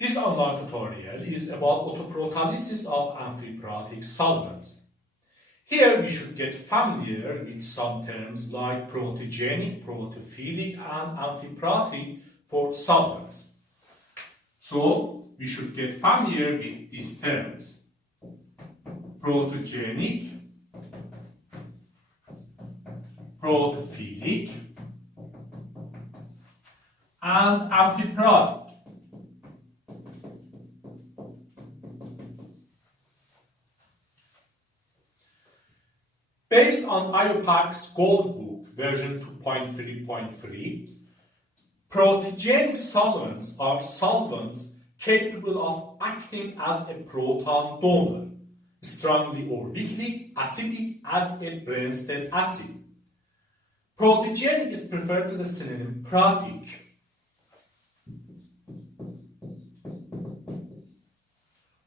This online tutorial is about autoprotolysis of amphiprotic solvents. Here we should get familiar with some terms like protogenic, protophilic and amphiprotic for solvents. So we should get familiar with these terms. Protogenic, protophilic and amphiprotic. Based on IUPAC's Gold Book version 2.3.3, protogenic solvents are solvents capable of acting as a proton donor, strongly or weakly acidic as a Bronsted acid. Protogenic is preferred to the synonym protic.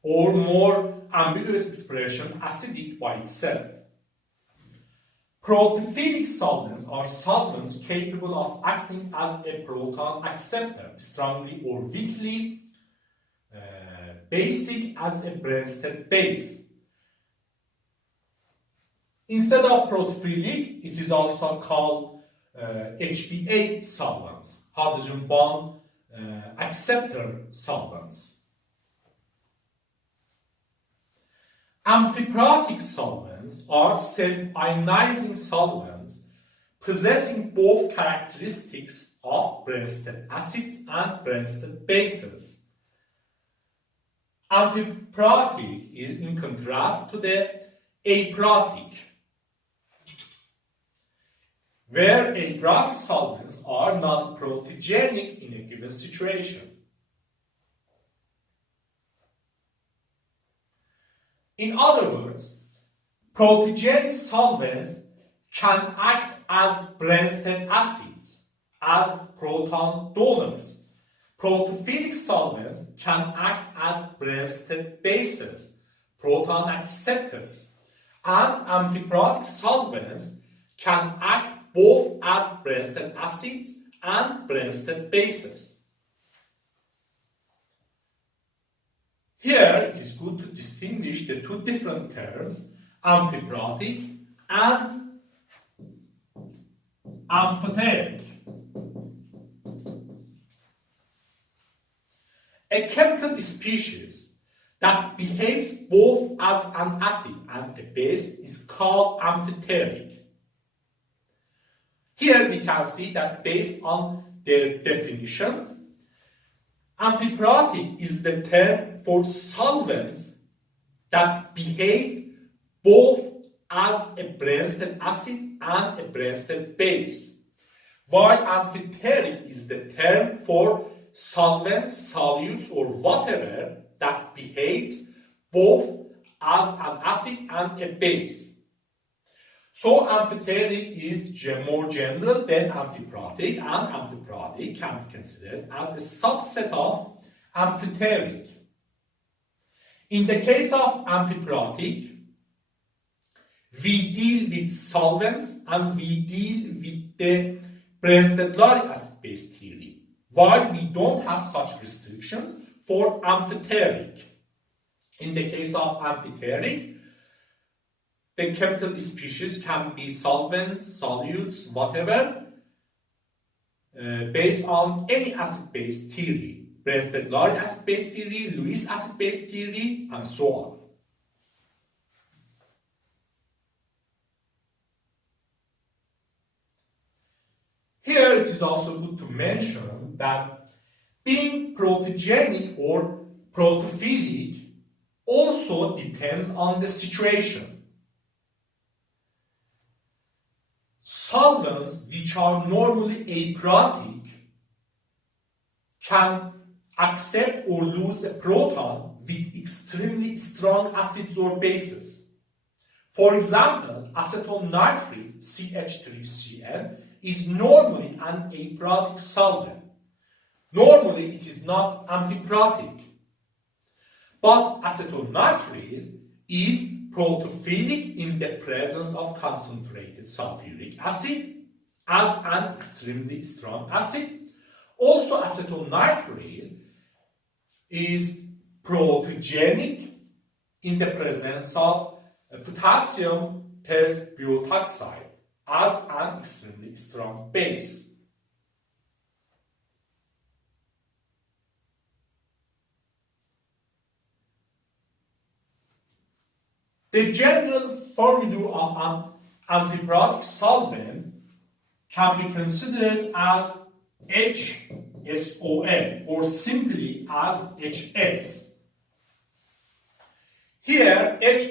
Or more ambiguous expression, acidic by itself. Protophilic solvents are solvents capable of acting as a proton acceptor, strongly or weakly basic as a Bronsted base. Instead of protophilic, it is also called HBA solvents, hydrogen bond acceptor solvents. Amphiprotic solvents are self-ionizing solvents possessing both characteristics of Bronsted acids and Bronsted bases. Amphiprotic is in contrast to the aprotic, where aprotic solvents are non-protogenic in a given situation. In other words, protogenic solvents can act as Bronsted acids, as proton donors. Protophilic solvents can act as Bronsted bases, proton acceptors. And amphiprotic solvents can act both as Bronsted acids and Bronsted bases. Here it is good to distinguish the two different terms, amphiprotic and amphoteric. A chemical species that behaves both as an acid and a base is called amphoteric. Here we can see that based on their definitions, amphiprotic is the term for solvents that behave both as a Bronsted acid and a Bronsted base, while amphoteric is the term for solvents, solutes or whatever that behaves both as an acid and a base. So amphoteric is more general than amphiprotic, and amphiprotic can be considered as a subset of amphoteric. In the case of amphiprotic, we deal with solvents and we deal with the Bronsted acid-base theory, while we don't have such restrictions for amphoteric. In the case of amphoteric, the chemical species can be solvents, solutes, whatever, based on any acid-base theory. Bronsted acid-base theory, Lewis acid-base theory, and so on. Here it is also good to mention that being protogenic or protophilic also depends on the situation. Solvents which are normally aprotic can accept or lose a proton with extremely strong acids or bases. For example, aceton nitrate CH3Cl is normally an aprotic solvent. Normally it is not amphiprotic. But aceton nitrate is protophilic in the presence of concentrated sulfuric acid as an extremely strong acid. Also, acetonitrile is protogenic in the presence of potassium butoxide as an extremely strong base. The general formula of an amphiprotic solvent can be considered as HSON or simply as HS. Here, H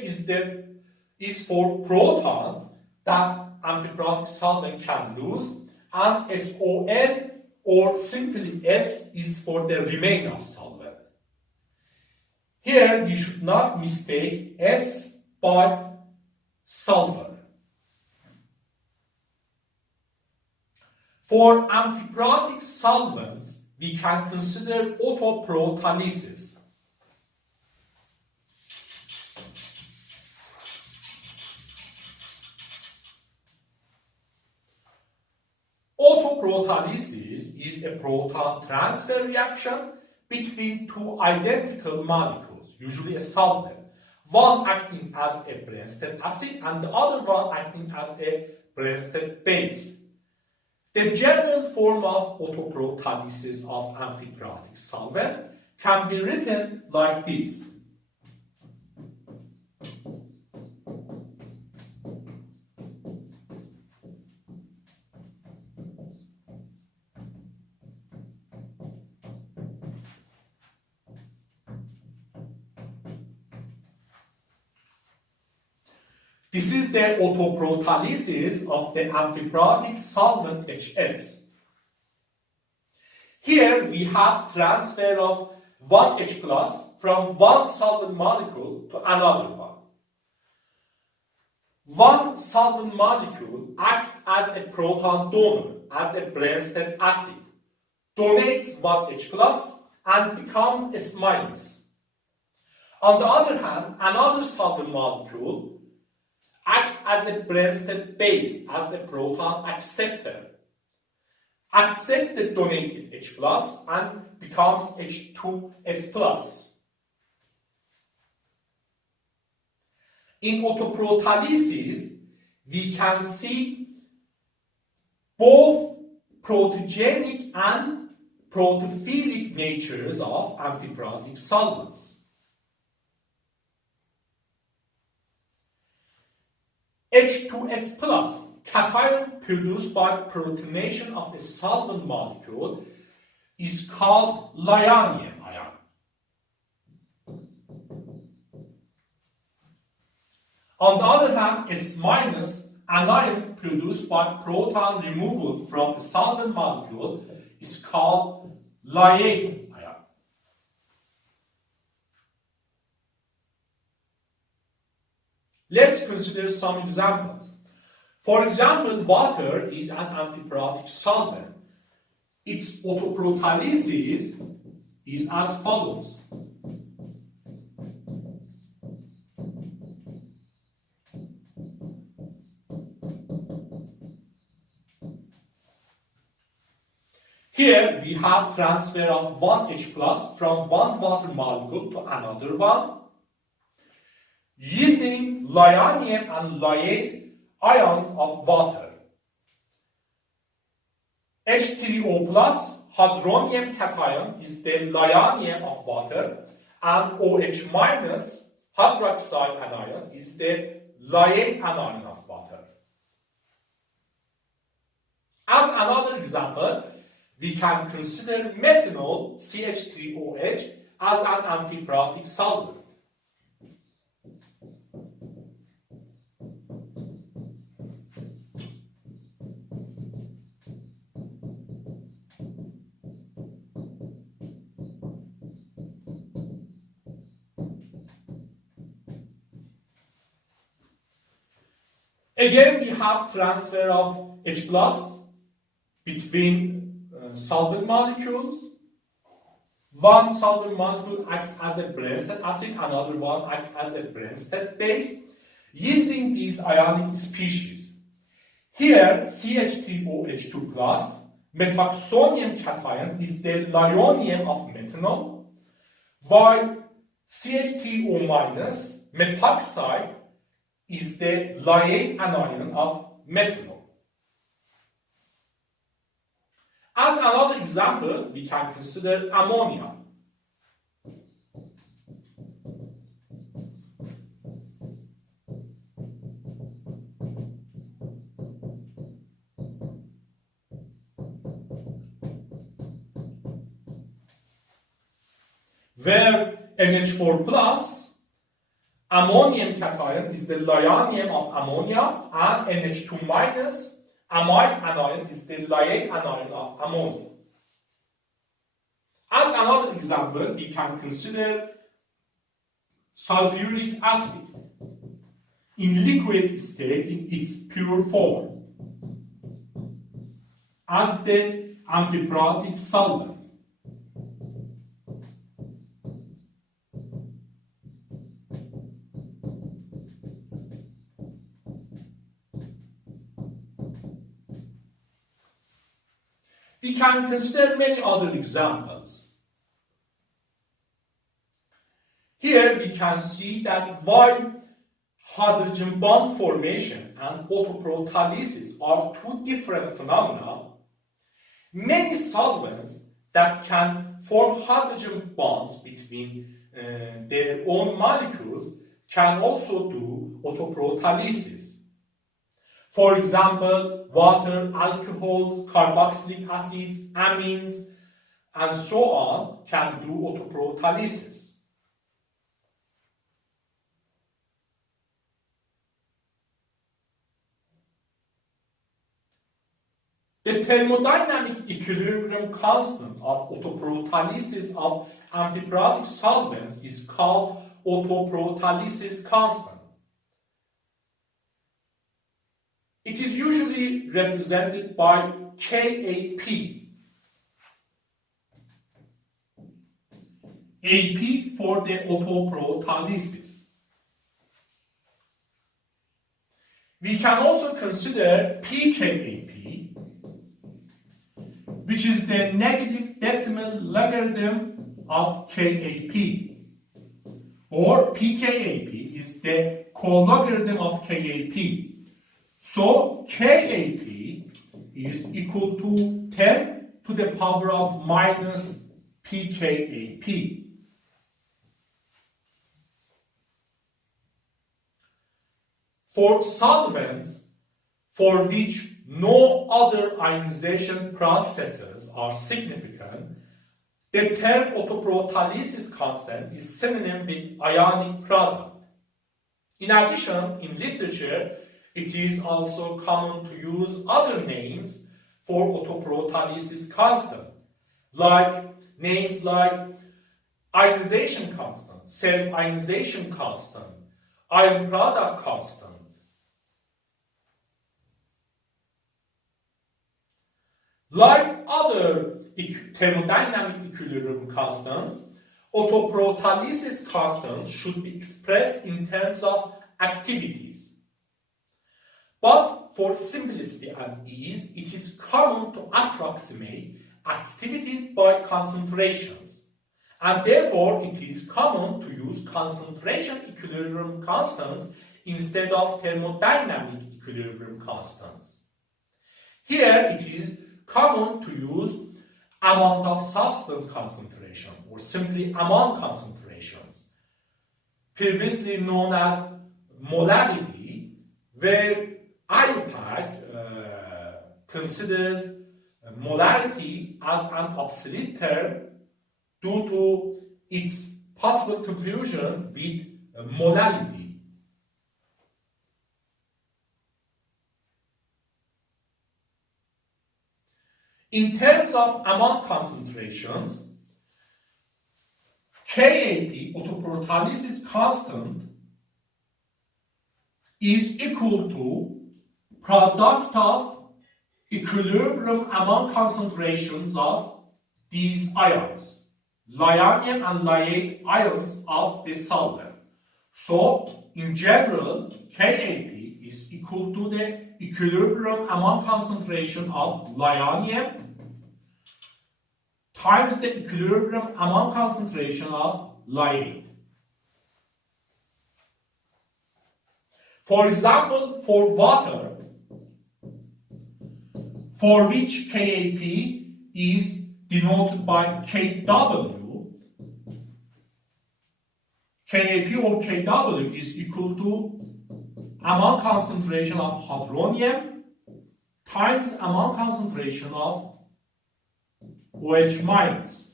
is for proton that amphiprotic solvent can lose, and SON or simply S is for the remainder of solvent. Here we should not mistake S by sulfur. For amphiprotic solvents, we can consider autoprotolysis. Autoprotolysis is a proton transfer reaction between two identical molecules, usually a solvent, one acting as a Brensted acid and the other one acting as a Brensted base. The general form of autoprotolysis of amphiprotic solvents can be written like this. This is the autoprotolysis of the amphiprotic solvent HS. Here we have transfer of one H plus from one solvent molecule to another one. One solvent molecule acts as a proton donor, as a Brensted acid, donates one H plus and becomes S minus. On the other hand, another solvent molecule acts as a Brensted base, as a proton acceptor, accepts the donated H plus and becomes H2S plus. In autoprotolysis, we can see both protogenic and protophilic natures of amphiprotic solvents. H2S plus, cation produced by protonation of a solvent molecule, is called ionium ion. On the other hand, S minus, anion produced by proton removal from a solvent molecule, is called ionic ion. Let's consider some examples. For example, water is an amphiprotic solvent. Its autoprotolysis is as follows. Here we have transfer of one H plus from one water molecule to another one, yielding ionium and iate ions of water. H3O plus, hydronium cation, is the ionium of water, and OH minus, hydroxide anion, is the iate anion of water. As another example, we can consider methanol, CH3OH, as an amphiprotic solvent. Again, we have transfer of H plus between solvent molecules. One solvent molecule acts as a Brensted acid, another one acts as a Brensted base, yielding these ionic species. Here, CH3OH2 plus, methoxonium cation, is the ionium of methanol, while CH3O minus methoxide is the liate anion of methanol. As another example, we can consider ammonia. Where NH4 plus, ammonium cation is the ionium of ammonia, and NH2 minus, amide anion is the liate anion of ammonia. As another example, we can consider sulfuric acid in liquid state in its pure form as the amphiprotic solvent. We can consider many other examples. Here we can see that while hydrogen bond formation and autoprotolysis are two different phenomena, many solvents that can form hydrogen bonds between their own molecules can also do autoprotolysis. For example, water, alcohols, carboxylic acids, amines, and so on can do autoprotolysis. The thermodynamic equilibrium constant of autoprotolysis of amphiprotic solvents is called autoprotolysis constant. It is usually represented by Kap. AP for the autoprotolysis. We can also consider pKap, which is the negative decimal logarithm of Kap, or pKap is the co-logarithm of Kap. So Kap is equal to 10 to the power of minus pKap. For solvents for which no other ionization processes are significant, the term autoprotolysis constant is synonym with ionic product. In addition, in literature, it is also common to use other names for autoprotolysis constant, like names like ionization constant, self-ionization constant, ion product constant. Like other thermodynamic equilibrium constants, autoprotolysis constants should be expressed in terms of activities. But for simplicity and ease, it is common to approximate activities by concentrations, and therefore it is common to use concentration equilibrium constants instead of thermodynamic equilibrium constants. Here it is common to use amount of substance concentration, or simply amount concentrations, previously known as molarity, where IUPAC considers molarity as an obsolete term due to its possible confusion with molality. In terms of amount concentrations, Kap, autoprotolysis constant, is equal to product of equilibrium amount concentrations of these ions, ionium and liate ions of the solvent. So, in general, Kap is equal to the equilibrium amount concentration of ionium times the equilibrium amount concentration of lyate. For example, for water, for which KAP is denoted by KW, KAP or KW is equal to amount concentration of hydronium times amount concentration of OH minus,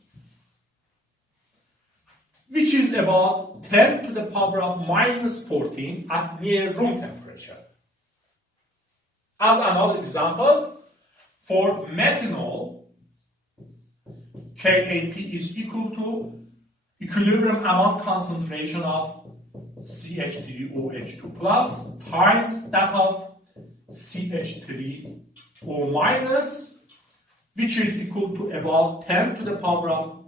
which is about 10 to the power of minus 14 at near room temperature. As another example, for methanol, KAP is equal to equilibrium amount concentration of CH3OH2 plus times that of CH3O minus, which is equal to about 10 to the power of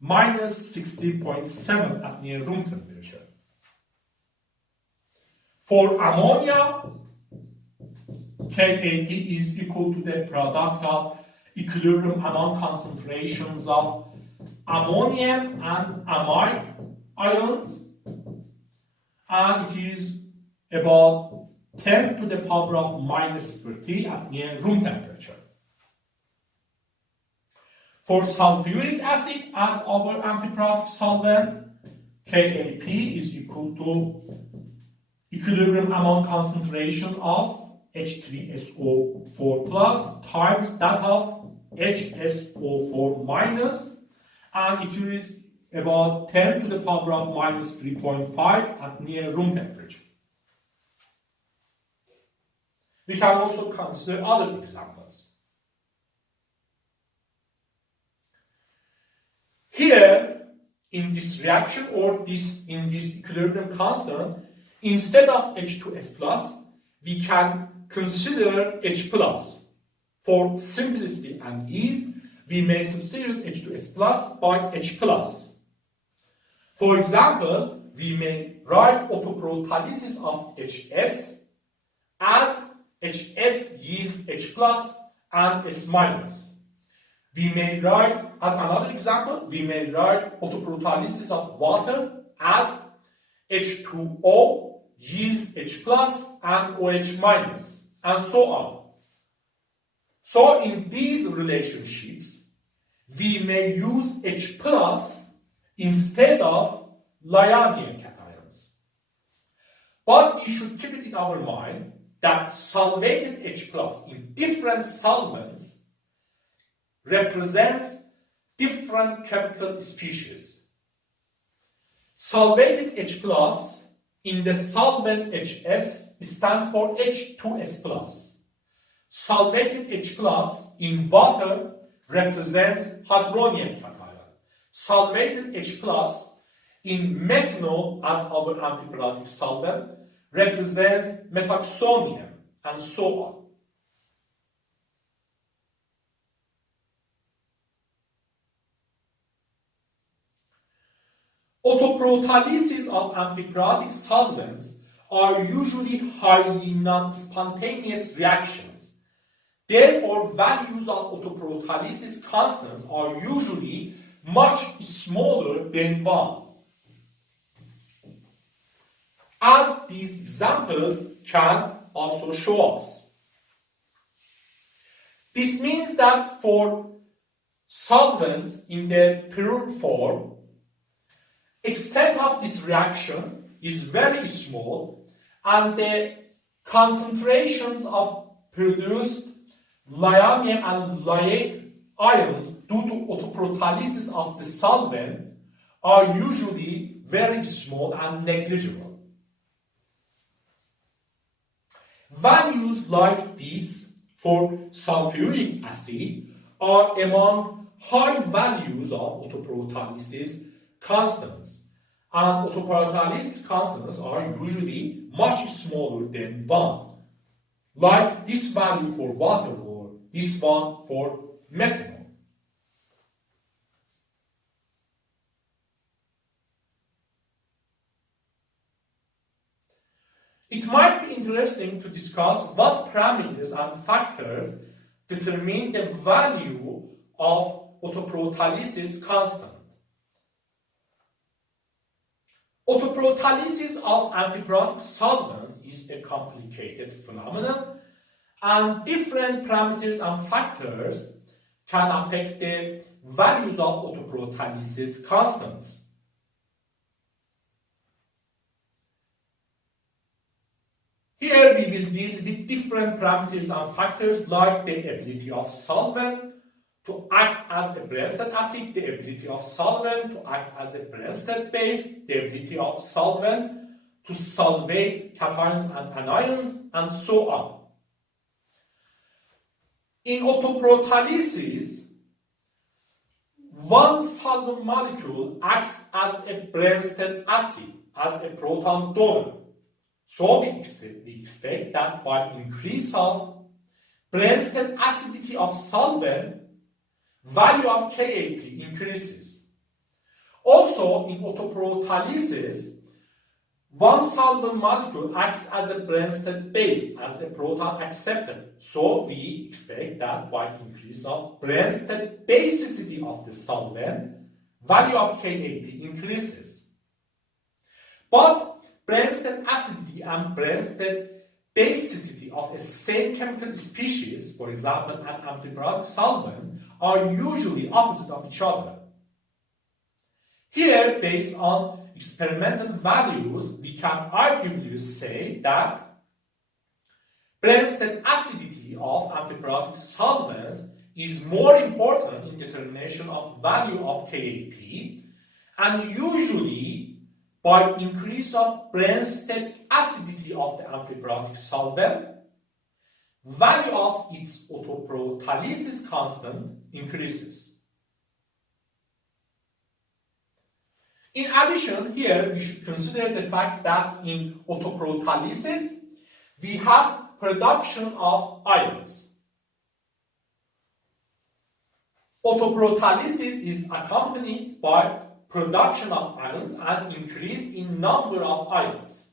minus 60.7 at near room temperature. For ammonia, KAP is equal to the product of equilibrium amount concentrations of ammonium and amide ions, and it is about 10 to the power of minus 30 at near room temperature. For sulfuric acid as our amphiprotic solvent, KAP is equal to equilibrium amount concentration of H3SO4 plus times that of HSO4 minus, and it is about 10 to the power of minus 3.5 at near room temperature. We can also consider other examples. Here, in this reaction or in this equilibrium constant, instead of H2S plus, we can consider H plus. For simplicity and ease, we may substitute H2S plus by H plus. For example, we may write autoprotolysis of HS as HS yields H plus and S minus. We may write, as another example, we may write autoprotolysis of water as H2O yields H plus and OH minus, and so on. So in these relationships, we may use H plus instead of ionic cations. But we should keep it in our mind that solvated H plus in different solvents represents different chemical species. Solvated H plus in the solvent HS stands for H2S plus. Solvated H plus in water represents hydronium cation. Solvated H plus in methanol as our amphiprotic solvent represents methoxonium, and so on. Autoprotolysis of amphiprotic solvents are usually highly non-spontaneous reactions. Therefore, values of autoprotolysis constants are usually much smaller than 1. As these examples can also show us. This means that for solvents in their pure form, extent of this reaction is very small, and the concentrations of produced ionium and lyate ions due to autoprotolysis of the solvent are usually very small and negligible. Values like these for sulfuric acid are among high values of autoprotolysis constants, and autoprotolysis constants are usually much smaller than 1, like this value for water or this one for methanol. It might be interesting to discuss what parameters and factors determine the value of autoprotolysis constant. Autoprotolysis of amphiprotic solvents is a complicated phenomenon, and different parameters and factors can affect the values of autoprotolysis constants. Here we will deal with different parameters and factors like the ability of solvent to act as a Brensted acid, the ability of solvent to act as a Brensted base, the ability of solvent to solvate cations and anions, and so on. In autoprotolysis, one solvent molecule acts as a Brensted acid, as a proton donor. So we expect that by increase of Brensted acidity of solvent, value of Kap increases. Also, in autoprotolysis, one solvent molecule acts as a Brensted base, as a proton acceptor. So we expect that by increase of Brensted basicity of the solvent, value of Kap increases. But Brensted acidity and Brensted basicity of a same chemical species, for example, an amphiprotic solvent, are usually opposite of each other. Here, based on experimental values, we can arguably say that Brensted acidity of amphiprotic solvents is more important in determination of value of Kap, and usually by increase of Brensted acidity of the amphiprotic solvent, value of its autoprotolysis constant increases. In addition, here we should consider the fact that in autoprotolysis we have production of ions. Autoprotolysis is accompanied by production of ions and increase in number of ions.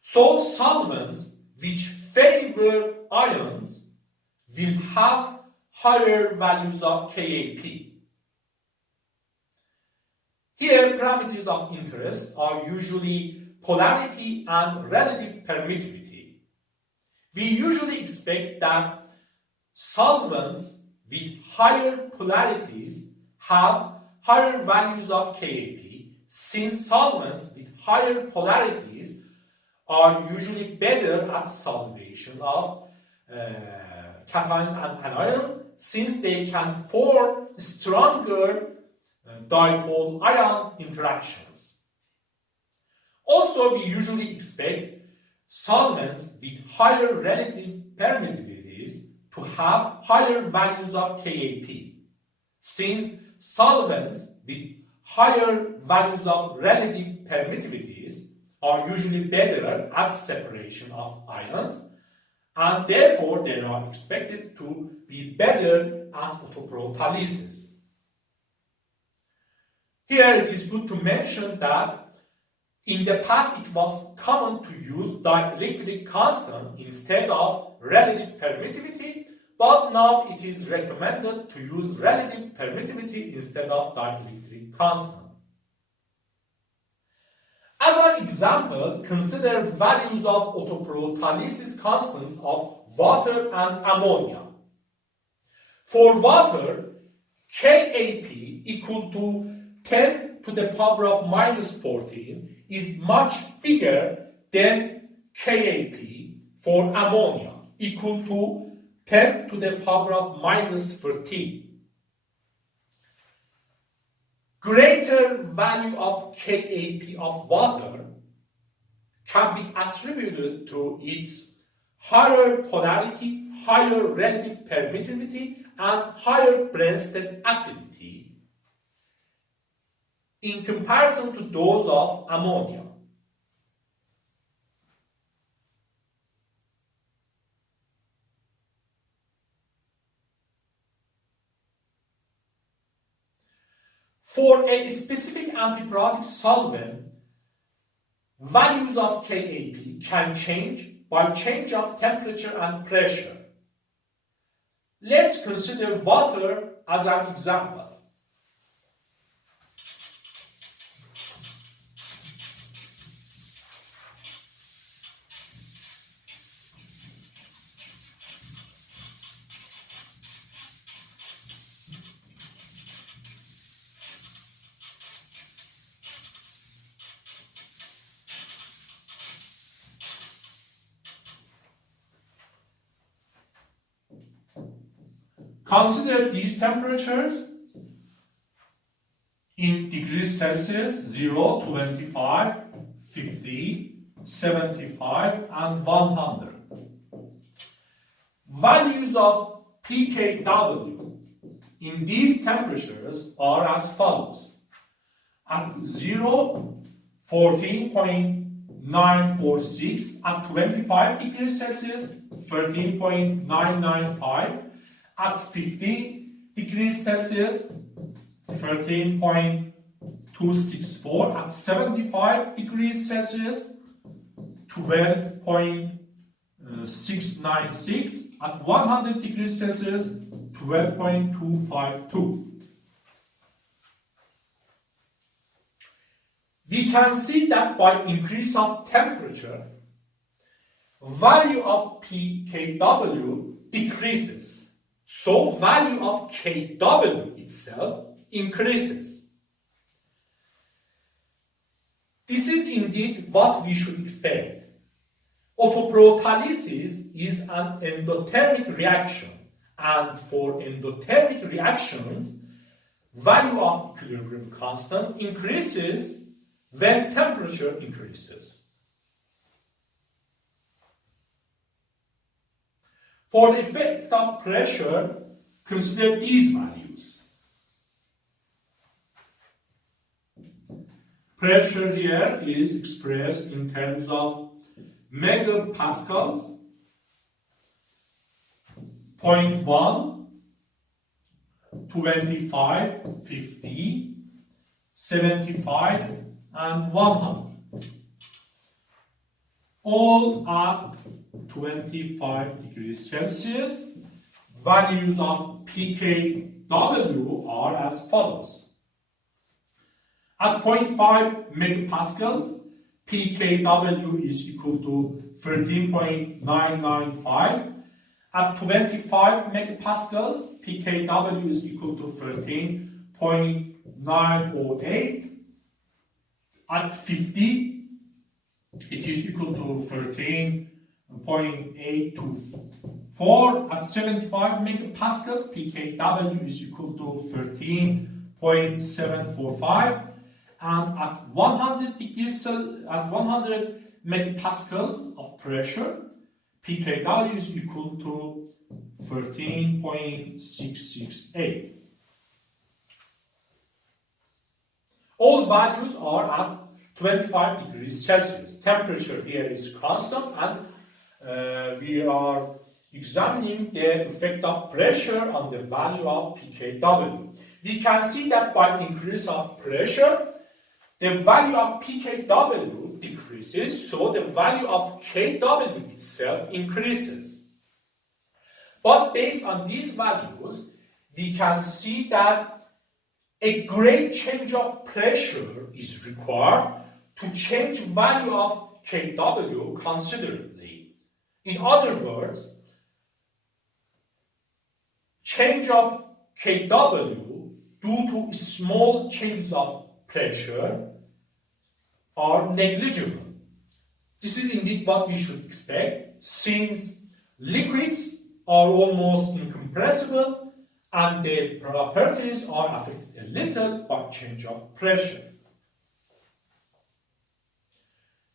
So solvents which favor ions will have higher values of Kap. Here, parameters of interest are usually polarity and relative permittivity. We usually expect that solvents with higher polarities have higher values of Kap, since solvents with higher polarities are usually better at solvation of cations and anions, since they can form stronger dipole-ion interactions. Also, we usually expect solvents with higher relative permittivities to have higher values of Kap, since solvents with higher values of relative permittivities are usually better at separation of ions, and therefore they are expected to be better at autoprotolysis. Here it is good to mention that in the past it was common to use dielectric constant instead of relative permittivity, but now it is recommended to use relative permittivity instead of dielectric constant. As an example, consider values of autoprotolysis constants of water and ammonia. For water, Kap equal to 10 to the power of minus 14 is much bigger than Kap for ammonia, equal to 10 to the power of minus 13. Greater value of Kap of water can be attributed to its higher polarity, higher relative permittivity, and higher Brensted acidity in comparison to those of ammonia. For a specific amphiprotic solvent, values of Kap can change by change of temperature and pressure. Let's consider water as an example. Consider these temperatures in degrees Celsius: 0, 25, 50, 75, and 100. Values of pKw in these temperatures are as follows. At 0, 14.946, at 25 degrees Celsius, 13.995, at 15 degrees Celsius, 13.264, at 75 degrees Celsius, 12.696, at 100 degrees Celsius, 12.252. We can see that by increase of temperature, value of pKw decreases. So value of Kw itself increases. This is indeed what we should expect. Autoprotolysis is an endothermic reaction, and for endothermic reactions, value of equilibrium constant increases when temperature increases. For the effect of pressure, consider these values. Pressure here is expressed in terms of megapascals, 0.1, 25, 50, 75, and 100. All at 25 degrees Celsius. Values of pKw are as follows. At 0.5 megapascals, pKw is equal to 13.995. At 25 megapascals, pKw is equal to 13.908. At 50, it is equal to 13.824. At 75 megapascals, pKw is equal to 13.745. And at 100 megapascals of pressure, pKw is equal to 13.668. All values are at 25 degrees Celsius. Temperature here is constant, and we are examining the effect of pressure on the value of pKw. We can see that by increase of pressure, the value of pKw decreases, so the value of Kw itself increases. But based on these values, we can see that a great change of pressure is required to change value of Kw considerably. In other words, change of Kw due to small changes of pressure are negligible. This is indeed what we should expect, since liquids are almost incompressible and their properties are affected a little by change of pressure.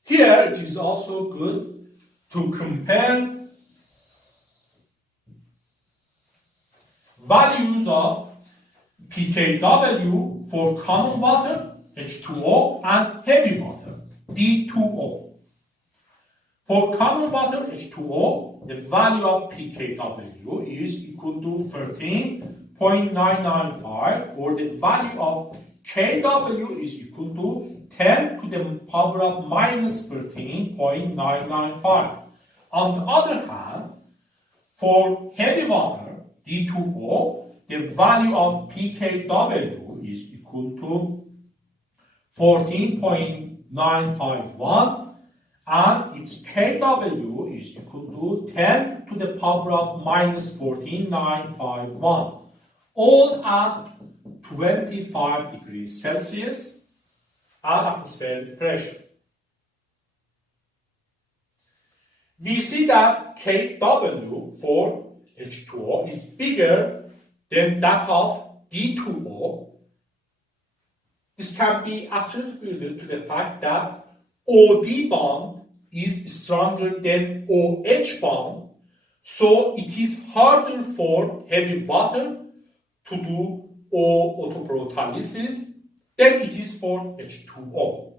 Here it is also good to compare values of pKw for common water, H2O, and heavy water, D2O. For common water, H2O, the value of pKw is equal to 13.995, or the value of Kw is equal to 10 to the power of minus 13.995. On the other hand, for heavy water, D2O, the value of pKw is equal to 14.951, and its Kw is equal to 10 to the power of minus 14.951, all at 25 degrees Celsius and atmospheric pressure. We see that Kw for H2O is bigger than that of D2O. This can be attributed to the fact that OD bond is stronger than OH bond, so it is harder for heavy water to do autoprotolysis than it is for H2O.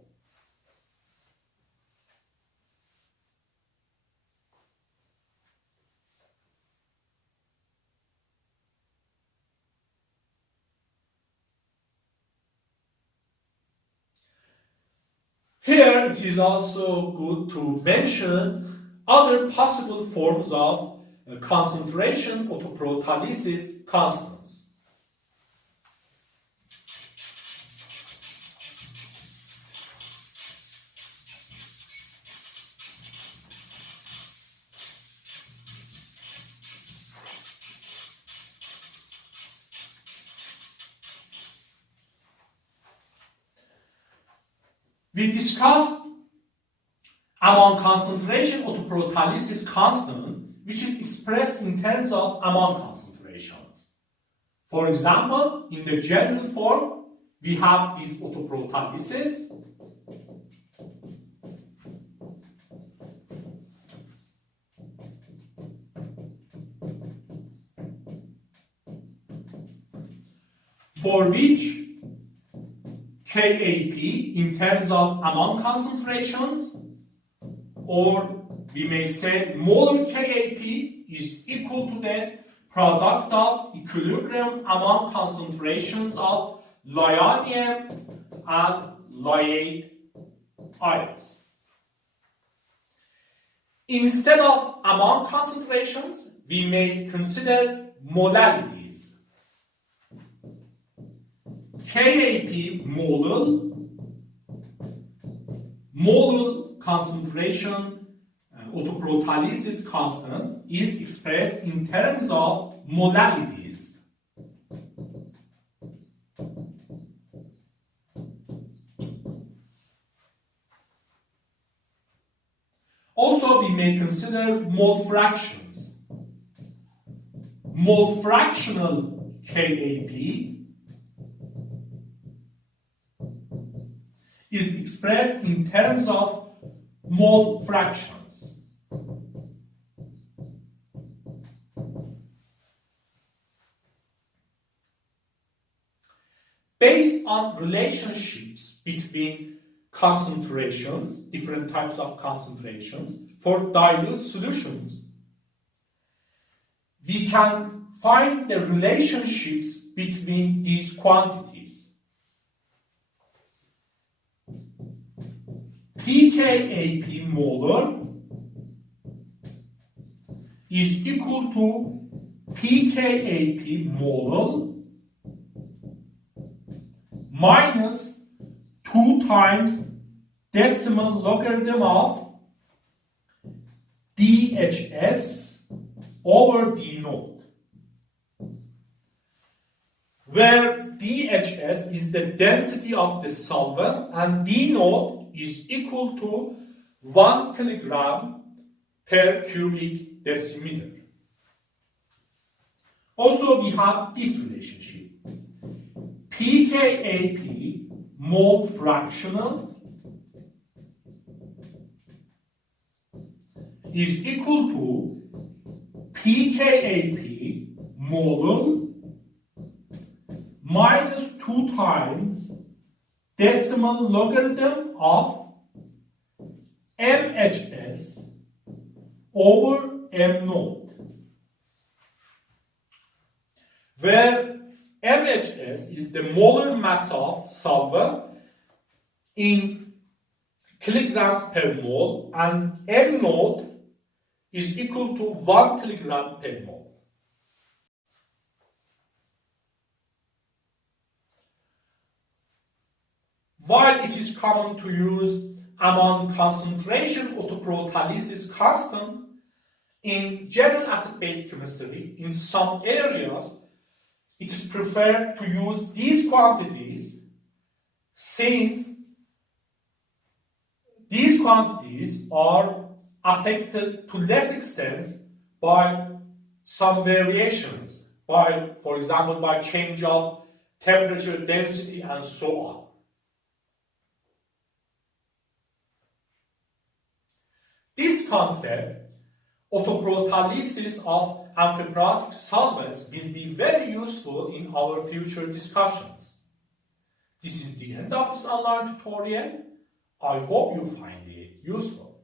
Here it is also good to mention other possible forms of concentration autoprotolysis constants. We discussed amount concentration autoprotolysis constant, which is expressed in terms of amount concentrations. For example, in the general form, we have this autoprotolysis. For which KAP in terms of amount concentrations, or we may say molar KAP is equal to the product of equilibrium amount concentrations of ionium and liate ions. Instead of amount concentrations, we may consider molarities. KAP molal concentration autoprotolysis constant is expressed in terms of molarities. Also, we may consider mole fractions. Mole-fractional KAP is expressed in terms of mole fractions. Based on relationships between concentrations, different types of concentrations, for dilute solutions, we can find the relationships between these quantities. pKap molar is equal to pKap molal minus 2 times decimal logarithm of DHS over D naught, where DHS is the density of the solvent and D naught is equal to 1 kilogram per cubic decimeter. Also, we have this relationship. pKap mole-fractional is equal to pKap molal minus 2 times decimal logarithm of MHS over M naught, where MHS is the molar mass of solvent in kilograms per mole and M naught is equal to 1 kilogram per mole. While it is common to use amount concentration autoprotolysis constant in general acid-base chemistry, in some areas it is preferred to use these quantities since these quantities are affected to less extent by some variations by, for example, by change of temperature, density, and so on. This concept, autoprotolysis of amphiprotic solvents, will be very useful in our future discussions. This is the end of this online tutorial. I hope you find it useful.